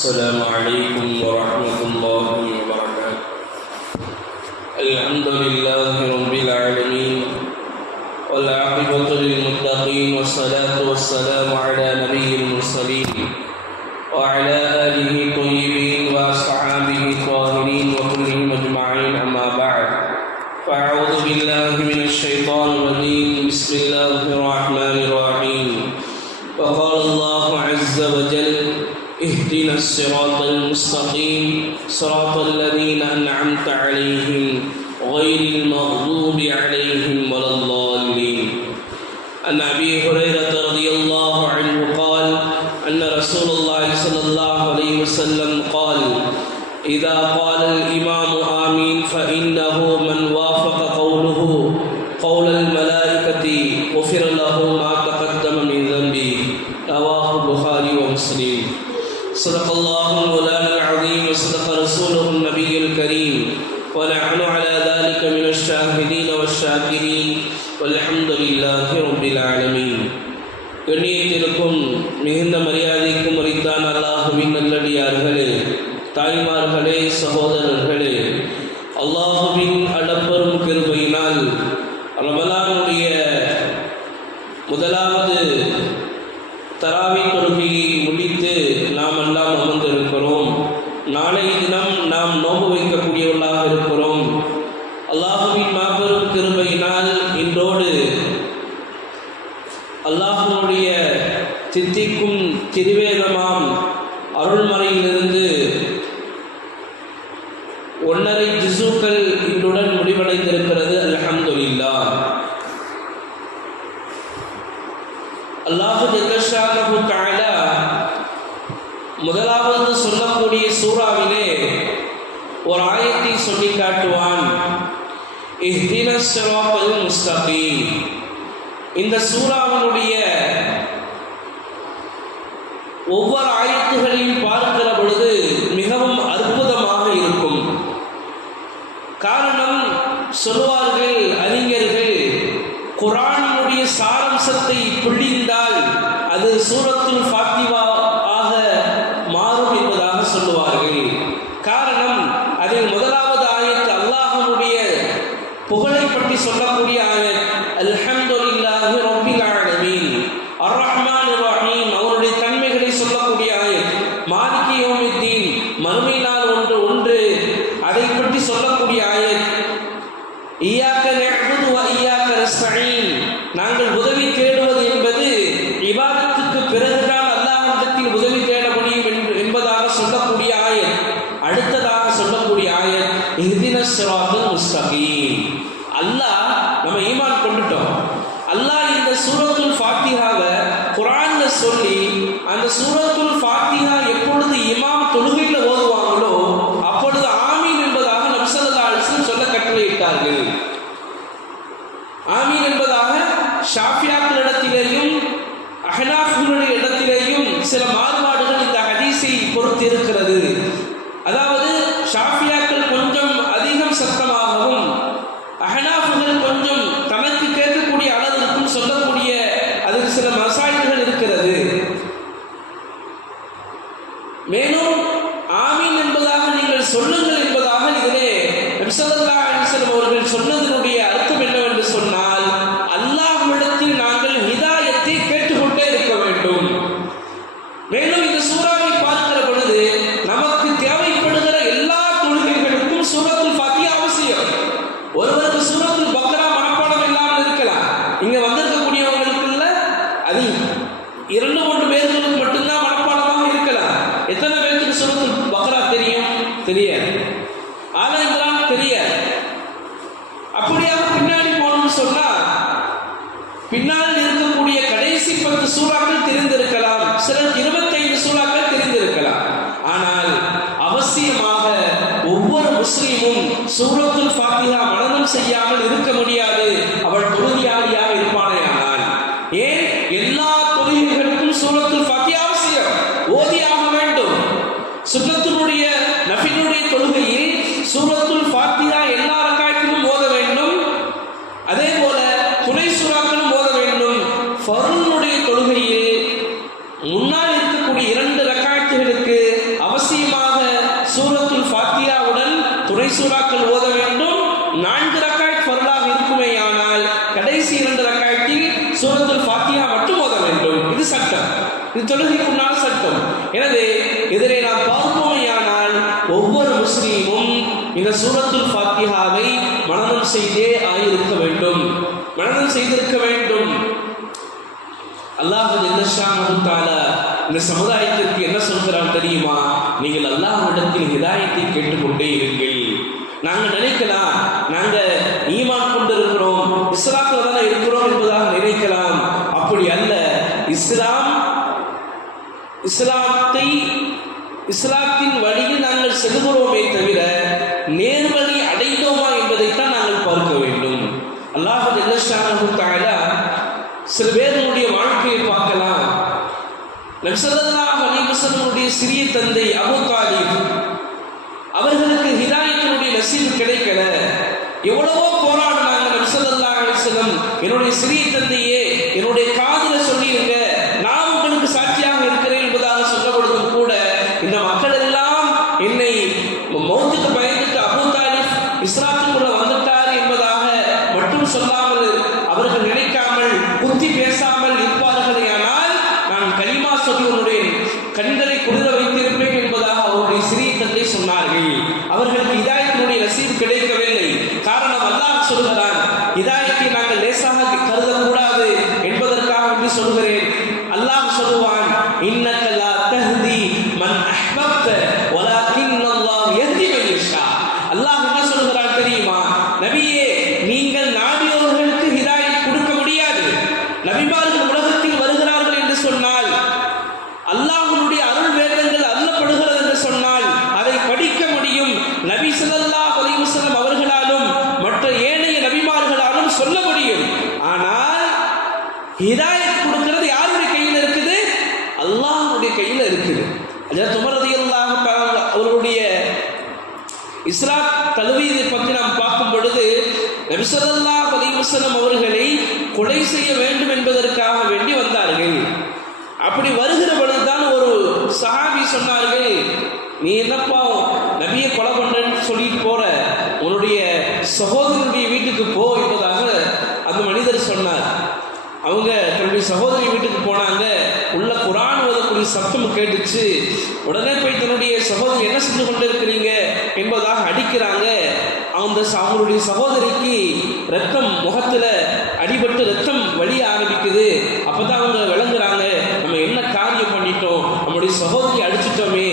السلام عليكم ورحمة الله وبركاته. الحمد لله رب العالمين والعاقبة للمتقين والصلاة والسلام على نبي المرسلين وعلى آله الطيبين وأصحابه الطاهرين وكلهم أجمعين، أما بعد، فأعوذ بالله من الشيطان الرجيم. بسم الله الرحمن الرحيم. وقال الله عز وجل: اهدنا الصراط المستقيم صراط الذين أنعمت عليهم غير المغضوب عليهم ولا الضالين. عن أبي هريرة رضي الله عنه قال: أن رسول الله صلى الله عليه وسلم قال: إذا قال الإمام آمين فإنه من وافق قوله قول الملائكة غفر له ما تقدم من ذنبه. رواه البخاري ومسلم. صدق الله مولانا العظيم وصدق رسوله النبي الكريم، ونحن على ذلك من الشاهدين والشاكرين، والحمد لله رب العالمين. கண்ணியத்திற்கும் மிகுந்த மரியாதைக்கும் உரித்தான அல்லாஹுவின் நல்லடியார்களே, தாய்மார்களே, சகோதரர்களே, அல்லாஹுவின் அளப்பெரும் கிருபையினால் ரமலானுடைய முதலாவது தராவி தொழுகையை முடித்து நாம் எல்லாம் அமர்ந்திருக்கிறோம். நாளைய தினம் நாம் நோன்பு வைக்கக்கூடியவர்களாக இருக்கிறோம். அல்லாஹுவின் மாபெரும் கிருபையினால் இன்றோடு அல்லாஹுடைய தித்திக்கும் திருவேதமாம் அருள்மறையிலிருந்து 1.5 ஜுஸுக்கள் இன்றுடன் முடிவடைந்திருக்கிறது. அல்ஹம்துலில்லாஹ். அல்லாஹு ஜல்லஷானஹு தஆலா முதலாவது சொல்லக்கூடிய சூறாவிலே ஒரு ஆயத்தை சொல்லி காட்டுவான். இஹ்தினஸ் ஸிராத்தல் முஸ்தகீம். இந்த சூறாவினுடைய ஒவ்வொரு ஆயத்துகளையும் பார்க்கிற பொழுது மிகவும் அற்புதமாக இருக்கும். காரணம், சொல்வார்கள் அறிஞர்கள், குர்ஆனினுடைய சாரம்சத்தை புள்ளிந்தால் அது சூரத்துல் ஃபாத்திஹா ஆக மாறும் என்பதாக சொல்லுவார்கள். காரணம், அதில் முதலாவது ஆயத்து அல்லாஹ்வுடைய புகழை பற்றி சொல்லக்கூடிய ஆயத். அல்ஹம்துலில்லாஹி ரப்பில் ஆலமீன் அர்ரஹ்மானிர் ரஹீம், அவருடைய தன்மைகளை சொல்லக்கூடிய ஆயத். மாலிகி யௌமித்தீன், மறுமை நாள் ஒன்று அதை பற்றி சொல்லக்கூடிய ஆயத். இய்யாக நஅ்புது வ இய்யாக நஸ்தஈன், நாங்கள் உதவி தேடுவது என்பது இபாதத்துக்கு பிறகுதான் அல்லாஹ்விடத்தில் உதவி தேட முடியும் என்பதாக சொல்லக்கூடிய ஆயத். அடுத்ததாக சொல்லக்கூடிய ஆயத் இஹ்தினஸ் ஸிராத்தல் முஸ்தகீம். அல்லாஹ் நம்ம ஈமான் கொண்டுட்டோம். அல்லாஹ் இந்த சூரத்துல் ஃபாத்திஹாவை குர்ஆன்ல சொல்லி அந்த சூரத்துல் ஃபாத்திஹா எப்பொழுது இமாம் தொழுகையில ஓதுவாங்களோ அப்பொழுது ஆமீன் என்பதாக நபி ஸல்லல்லாஹு அலைஹி வஸல்லம் சொல்ல கட்டளையிட்டார்கள். ஆமீன் என்பதாக ஷாஃபியாக்கள் இடத்திலேயும் அஹ்னாஃப்களுடைய இடத்திலேயும் சில மாறுபாடுகள் இந்த ஹதீஸை பொறுத்து இருக்கிறது. அதாவது ஷாஃபியாக்கள் கொஞ்சம் அதிகம் சத்தமாகவும் அஹ்னாஃப்கள் கொஞ்சம் தனக்கு கேட்கக்கூடிய அளவிற்கும் சொல்லக்கூடிய அதில் சில மசாயில்கள் இருக்கிறது. மேலும் ஆமீன் என்பதாக நீங்கள் சொல்லுங்கள் என்பதாக இதிலே நபி ஸல்லல்லாஹு அலைஹி வஸல்லம் அவர்கள் சொன்னதனுடைய அர்த்தம் என்னவென்று சொன்னால், அல்லாஹ்விடத்தில் நாங்கள் ஹிதாயத்தை கேட்டுக்கொண்டே இருக்க வேண்டும். மேலும் இந்த சூறாவை பார்க்கிற பொழுது நமக்கு தேவைப்படுகிற எல்லா தொழுகைகளுக்கும் சூரத்துல் ஃபாத்திஹா அவசியம். ஒருவருக்கு சூரத்துல் பக்ரா மனப்பாடம் இல்லாமல் இருக்கலாம். இங்க வந்திருக்கக்கூடியவங்களுக்கு இல்ல, அது 2-3 பேர்களுக்கு மட்டும்தான் மனப்பாடமாக இருக்கலாம். எத்தனை பேருக்கு சூரத்துல் பக்ரா தெரியும்? தெரியாது. ஆல இம்ரான் தெரியாது. அப்படியாக பின்னாடி போகணும்னு சொன்னா பின்னால் இருக்கக்கூடிய கடைசி 10 சூறாக்கள் தெரிந்திருக்கலாம், சிலர் 25 சூறாக்கள் தெரிந்திருக்கலாம். ஆனால் அவசியமாக ஒவ்வொரு முஸ்லீமும் சூரத்துல் ஃபாத்திஹா மனனம் செய்யாமல் இருக்க முடியாது. அவள் தொழுகையாளியாக இருப்பானேயானால். ஏன்? எல்லா தொழுகைகளுக்கும் சூரத்துல் ஃபாத்திஹா அவசியம், ஓதியாக வேண்டும். சுன்னத்துடைய நஃபிலுடைய தொழுகையில் சூரத்துல் ஃபாத்திஹா எல்லா ரக்காயத்திலும் ஓத வேண்டும். அதே போல துணை சூறாக்களும் ஓத வேண்டும். ஃபர்லுடைய தொழுகையில் முன்னால் இருக்கக்கூடிய 2 ரக்காயத்துகளுக்கு சூரத்துல் ஃபாத்திஹா மட்டும் ஓத வேண்டும். இது சட்டம், இது தொழுகைக்குண்டான சட்டம். எனவே இதனை நாம் பார்ப்போமையானால் ஒவ்வொரு முஸ்லீமும் இந்த சூரத்துல் ஃபாத்திஹாவை மனனம் செய்தே ஆயிருக்க வேண்டும், மனனம் செய்திருக்க வேண்டும். அல்லாஹ் ஜல்லஷானஹு தஆலா இந்த சமுதாயத்திற்கு என்ன சொல்கிறான் தெரியுமா? நீங்கள் அல்லாஹ்விடத்தில் ஹிதாயத்தை கேட்டுக்கொண்டே இருங்கள். நாங்க நினைக்கலாம் நாங்க ஈமான் கொண்டிருக்கிறோம், இஸ்லாத்துல தானே இருக்கிறோம் என்பதாக நினைக்கலாம். அப்படி அல்ல. இஸ்லாத்தின் வழியில் நாங்கள் செல்கிறோமே தவிர நேர்வழி அடைந்தோமா என்பதைத்தான் நாங்கள் பார்க்க வேண்டும். அல்லாஹ் ஜல்லஷானஹு தஆலா சில பேருடைய வாழ்க்கையை பார்க்கலாம். நபி ஸல்லல்லாஹு அலைஹி வஸல்லம் சிறிய தந்தை அபூ தாலிப் அவர்களுக்கு ஹிதாயத்தினுடைய நசீப் கிடைக்கல. எவ்வளவோ போராடினாங்க. நபி ஸல்லல்லாஹு அலைஹி வஸல்லம் என்னுடைய சிறிய தந்தையே என்னுடைய காதுல சொல்லிருங்க, நான் உங்களுக்கு சாட்சியாக இருக்கிறேன் என்பதாக சொல்ல பொழுதும் கூட இந்த மக்கள் எல்லாம் என்னை மௌத்துக்கு பயந்துட்டு அபூ தாலிப் இஸ்லாத்துக்குள்ள வந்துட்டார் என்பதாக மட்டும் சொல்லாமல் அவர்கள் நினைக்காமல் புத்தி பேசாமல் இருப்பார்களே, ஆனால் நான் கலிமா சொல்லி உன்னுடைய கண்களை குளிர வைத்திருப்பேன் என்பதாக அவருடைய சிறிய தந்தை சொன்னார்கள். அவர்களுக்கு ஹிதாயத்தினுடைய நசீப் கிடைக்கவில்லை. காரணம் அல்லாஹ் சொல்கிறான், ஹிதாயத்தை நாங்கள் லேசாக கருதக்கூடாது என்பதற்காக சொல்கிறேன். அல்லாஹ் சொல்லுவான், இன்னக லா தஹ்தி மன் அஹ்பப்த வலாகின்னல்லாஹ் யஹ்தி மன் யஷா. அல்லாஹ் என்ன சொல்கிறான் தெரியுமா? நபியே, நீங்கள் நாடியவர்களுக்கு ஹிதாயத் கொடுக்க முடியாது. நபிமார்கள் உலகத்தில் வருகிறார்கள் என்று சொன்னால், அல்லாஹ்வுடைய அருள் வேதங்கள் அருளப்படுகிறது என்று சொன்னால் அதை படிக்க முடியும். நபி ஸல்லல்லாஹு அலைஹி வஸல்லம் அவர்களாலும் மற்ற ஏனைய நபிமார்களாலும் சொல்ல முடியும். ஆனால் ஹிதாயத் கொடுக்கிறது யாருடைய கையில் இருக்குது? அல்லாஹ்வுடைய கையில் இருக்குது. ஹஜ்ரத் உமர் ரலியல்லாஹு தஆலா அவருடைய இஸ்லாம் தழுவியதை பற்றி நாம் பார்க்கும் பொழுது நபி ஸல்லல்லாஹு அலைஹி வஸல்லம் அவர்களை கொலை செய்ய வேண்டும் என்பதற்காக வேண்டி வந்தார்கள். அப்படி வருகிற பொழுதுதான் ஒரு சஹாபி சொன்னார்கள், நீ என்னப்பா நபியை கொலை பண்றேன்னு சொல்லிட்டு போற, உன்னுடைய சகோதரனுடைய வீட்டுக்கு போ என்பதாக அந்த மனிதர் சொன்னார். அவங்க தன்னுடைய சகோதரி வீட்டுக்கு போனாங்க. உள்ள குர்ஆன் ஓதக்கூடிய சத்தம் கேட்டுச்சு. உடனே போய் தன்னுடைய சகோதரி என்ன செஞ்சு கொண்டிருக்கிறீங்க என்பதாக அடிக்கிறாங்க. அவங்களுடைய சகோதரிக்கு ரத்தம் முகத்துல அடிபட்டு ரத்தம் வலிய ஆரம்பிக்குது. அப்பதான் அவங்க விளங்குறாங்க, நம்ம என்ன காரியம் பண்ணிட்டோம், நம்முடைய சகோதரி அடிச்சிட்டோமே,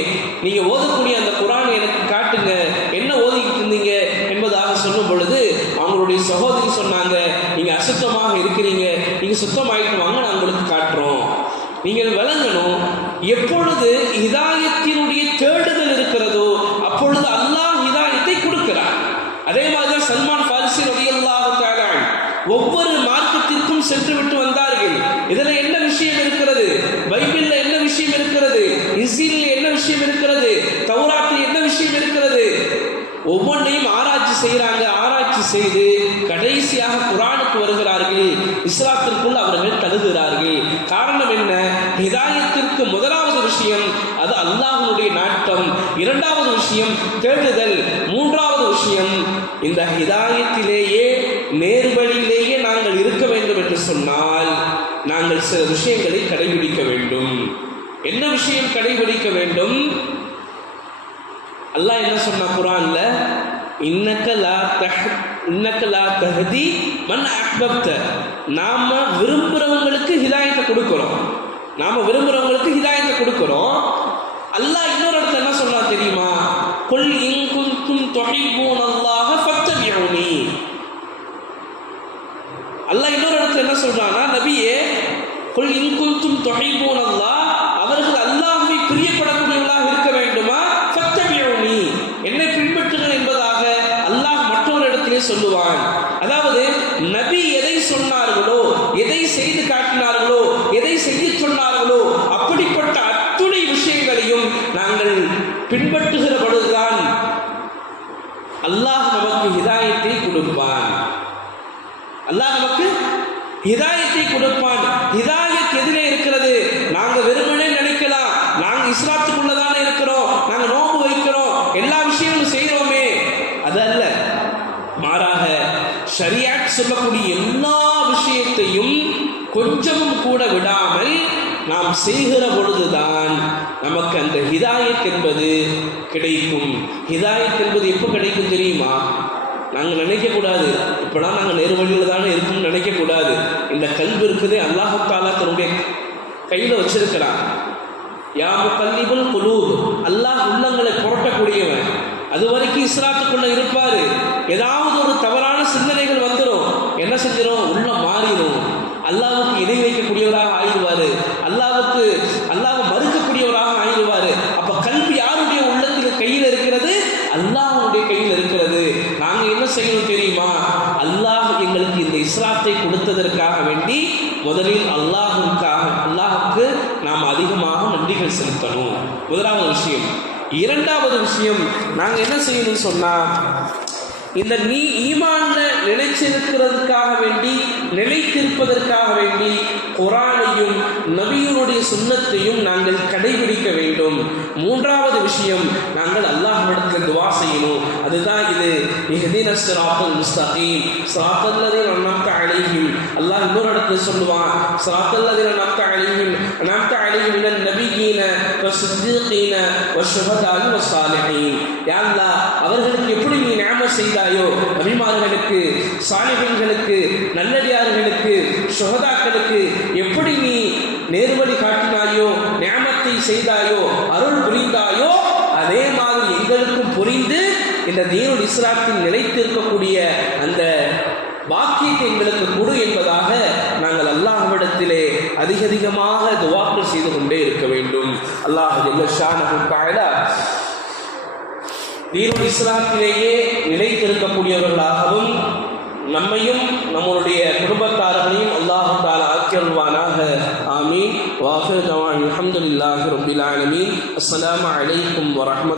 நீங்க ஓதக்கூடிய அந்த குர்ஆனை எனக்கு காட்டுங்க, என்ன ஓதிக்கிட்டு இருந்தீங்க என்பதாக சொல்லும் பொழுது அவங்களுடைய சகோதரி சொன்னாங்க, நீங்க அசுத்தமாக இருக்கிறீங்க, நீங்க சுத்தமாயிட்டு வாங்க, நான் உங்களுக்கு காட்டுறோம். நீங்கள் விளங்கணும், எப்பொழுது ஹிதாயத்தினுடைய தேடுதல் இருக்கிறதோ அப்பொழுது அல்லாஹ் ஹிதாயத்தை கொடுக்கிறார். அதே மாதிரிதான் சல்மான் ஃபாரிசி ரலியல்லாஹு தஆலா ஒவ்வொரு மார்க்கத்திற்கும் சென்று விட்டு வந்தார்கள். இதுல என்ன விஷயம் இருக்கிறது, பைபிள்ல என்ன விஷயம் இருக்கிறது, இன்ஜீலில் என்ன விஷயம் இருக்கிறது, தௌராத்தில் என்ன விஷயம் இருக்கிறது, ஒவ்வொன்றையும் ஆராய்ச்சி செய்கிறாங்க. ஆராய்ச்சி செய்து கடைசியாக குர்ஆனுக்கு வருகிறார்கள். இஸ்லாத்திற்குள் அவர்கள் தழுகிறார்கள். காரணம் என்ன? ஹிதாயத்திற்கு முதலாவது விஷயம் அது அல்லாஹ்வுடைய நாட்டம், இரண்டாவது விஷயம் தேடுதல், மூன்றாவது விஷயம் இந்த ஹிதாயத்திலேயே நேர்வழியிலேயே நாங்கள் இருக்க வேண்டும் என்று சொன்னால் நாங்கள் சில விஷயங்களை கடைபிடிக்க வேண்டும். என்ன விஷயம் கடைபிடிக்க வேண்டும்? அல்லாஹ் என்ன சொன்னா குர்ஆன்ல, இன்னக லா தஹ்தி மன் அஹ்பப்த. நாம விரும்புறவங்களுக்கு ஹிதாயத்தை கொடுக்கிறோம். அல்லாஹ் இன்னொரு இடத்துல என்ன சொன்னா தெரியுமா? குல் இன் குன்தும் துஹிப்பூனல்லாஹ ஃபத்தபிஊனி. அல்லாஹ் இன்னொரு இடத்துல என்ன சொல்றானா, நபியே குல் இன் குன்தும் துஹிப்பூனல்லாஹ், அவர்கள் அல்லாஹ்வை பிரியப்படக்கூடியவர்களாக இருக்க வேண்டுமா? ஃபத்தபிஊனி, என்னை பின்பற்றுங்கள் என்பதாக அல்லாஹ் மற்றொரு இடத்திலே சொல்லுவான். அதாவது நபி எதை சொன்னார்களோ, எதை செய்து காட்டினார்களோ, எதை செய்ய சொன்னார்களோ அப்படிப்பட்ட அத்துணை விஷயங்களையும் நாங்கள் பின்பற்றுகிற பொழுதுதான் அல்லாஹ் நமக்கு ஹிதாயத்தை கொடுப்பான். ஹிதாயத் எதிரே இருக்கிறது? நாங்க வெறுமனே நினைக்கலாம், நாங்க இஸ்லாத்துக்குள்ளதானே இருக்கிறோம், நாங்க நோன்பு வைக்கிறோம், எல்லா விஷயங்களும் செய்யறோமே, அதல்ல. மாறாக ஷரியத் சொல்லக்கூடிய எல்லா விஷயத்தையும் கொஞ்சமும் கூட விடாமல் நாம் செய்கிற பொழுதுதான் நமக்கு அந்த ஹிதாயத் என்பது கிடைக்கும். ஹிதாயத் என்பது எப்போ கிடைக்கும் தெரியுமா? நாங்கள் நினைக்கக்கூடாது இப்போலாம் நாங்கள் நேர்வழியில் தானே இருக்கும்னு நினைக்கக்கூடாது. இந்த கல்வி இருக்குது அல்லாஹ் தஆலா தன்னுடைய கையில் வச்சிருக்கிறான். யா முகல்லிபுல் குலூப், அல்லாஹ் உள்ளங்களை புரட்டக்கூடியவன். அது வரைக்கும் இஸ்லாத்துக்குள்ள இருப்பாரு. ஏதாவது ஒரு தவறான சிந்தனைகள் வந்துடும், என்ன செஞ்சிடும்? உள்ள மாறிடும். அல்லாஹ்வுக்கு இணை வைக்கக்கூடியவராக ஆயிடுவாரு, அல்லாஹ்வை மறுக்கக்கூடியவராக ஆயிடுவாரு. அப்ப கல்வி யாருடைய உள்ளத்தில் கையில் இருக்கிறது? அல்லாஹ்வுடைய கையில் இருக்கிறது. நாங்க என்ன செய்யணும் தெரியுமா? அல்லாஹ் எங்களுக்கு இந்த இஸ்லாத்தை கொடுத்ததற்காக வேண்டி முதலில் அல்லாஹுக்கு நாம் அதிகமாக நன்றிகள் செலுத்தணும். முதலாவது விஷயம். இரண்டாவது விஷயம், நாங்கள் என்ன செய்யணும்னு சொன்னா, இந்த ஈமான்ல நிலைச்சிருக்கிறதுக்காக வேண்டி, நிலைத்திருப்பதற்காக வேண்டி குர்ஆனையும் நபியினுடைய சுன்னத்தையும் நாங்கள் கடைபிடிக்க வேண்டும். மூன்றாவது விஷயம், நாங்கள் அல்லாஹ்விடத்தில் துஆ செய்யணும். அதுதான் இது இஹ்தினஸ் ஸிராத்தல் முஸ்தகீம் ஸிராத்தல் லதீன அன்அம்த அலைஹிம். அல்லாஹ் இன்னொரு இடத்துல சொல்லுவான், ஸிராத்தல் லதீன அன்அம்த அலைஹிம் மினன் நபிய்யீன வஸ்ஸித்தீகீன வஷ்ஷுஹதாஇ வஸ்ஸாலிஹீன். யா அல்லாஹ், அவர்களுக்கு எப்படி நீ நிஅமத் செய்தாயோ, நபிமார்களுக்கு, சாலிஹீன்களுக்கு, நல்லடியார்களுக்கு, ஷுஹதாக்களுக்கு எப்படி நீ நேர்வழி காட்டினாயோ, நிஅமத்தை செய்தாயோ, அருள் புரிந்தாயோ, அதே மாதிரி எங்களுக்கும் புரிந்து இந்த தீனுல் இஸ்லாத்தில் நிலைத்திருக்கக்கூடிய அந்த பாக்கியத்தை எங்களுக்கு கொடு என்பதாக நாங்கள் அல்லாஹ்விடத்திலே அதிகமாக துஆக்கள் செய்து கொண்டே இருக்க வேண்டும். அல்லாஹ் ஜல்ல ஷானஹு தஆலா தீனுல் இஸ்லாத்திலேயே நிலைத்திருக்கக்கூடியவர்களாகவும் நம்மையும் நம்முடைய குடும்பத்தார்களையும் அல்லாஹ் தஆலா ஆக்கியருள்வானாக. ஆமீன். வாஹிரு தவான் அல்ஹம்துலில்லாஹி ரப்பில் ஆலமீன். அஸ்ஸலாமு அலைக்கும் வரஹ்மத்துல்லாஹி